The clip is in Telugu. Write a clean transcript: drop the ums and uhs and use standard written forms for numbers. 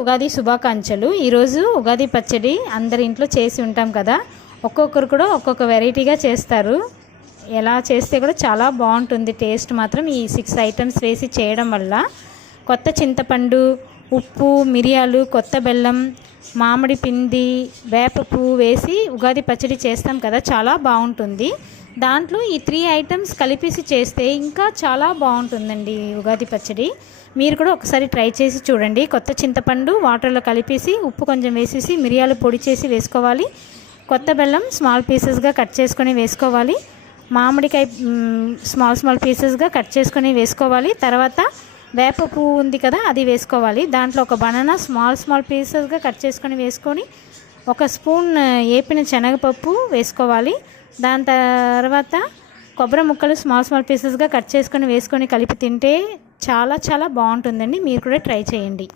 ఉగాది శుభాకాంక్షలు। ఈరోజు ఉగాది పచ్చడి అందరి ఇంట్లో చేసి ఉంటాం కదా, ఒక్కొక్కరు కూడా ఒక్కొక్క వెరైటీగా చేస్తారు। ఎలా చేస్తే కూడా చాలా బాగుంటుంది టేస్ట్ మాత్రం ఈ 6 ఐటమ్స్ వేసి చేయడం వల్ల। కొత్త చింతపండు, ఉప్పు, మిరియాలు, కొత్త బెల్లం, మామిడి పిండి, వేప పువ్వు వేసి ఉగాది పచ్చడి చేస్తాం కదా, చాలా బాగుంటుంది। దాంట్లో ఈ 3 ఐటమ్స్ కలిపేసి చేస్తే ఇంకా చాలా బాగుంటుందండి ఉగాది పచ్చడి। మీరు కూడా ఒకసారి ట్రై చేసి చూడండి। కొత్త చింతపండు వాటర్లో కలిపేసి ఉప్పు కొంచెం వేసేసి మిరియాలు పొడి చేసి వేసుకోవాలి। కొత్త బెల్లం స్మాల్ పీసెస్గా కట్ చేసుకొని వేసుకోవాలి। మామిడికాయ స్మాల్ పీసెస్గా కట్ చేసుకొని వేసుకోవాలి। తర్వాత వేప పువ్వు ఉంది కదా, అది వేసుకోవాలి। దాంట్లో ఒక బనానా స్మాల్ పీసెస్గా కట్ చేసుకొని వేసుకొని, ఒక స్పూన్ ఏపిన శనగపప్పు వేసుకోవాలి। దాని తర్వాత కొబ్బరి ముక్కలు స్మాల్ పీసెస్గా కట్ చేసుకొని వేసుకొని కలిపి తింటే చాలా బాగుంటుందండి। మీరు కూడా ట్రై చేయండి।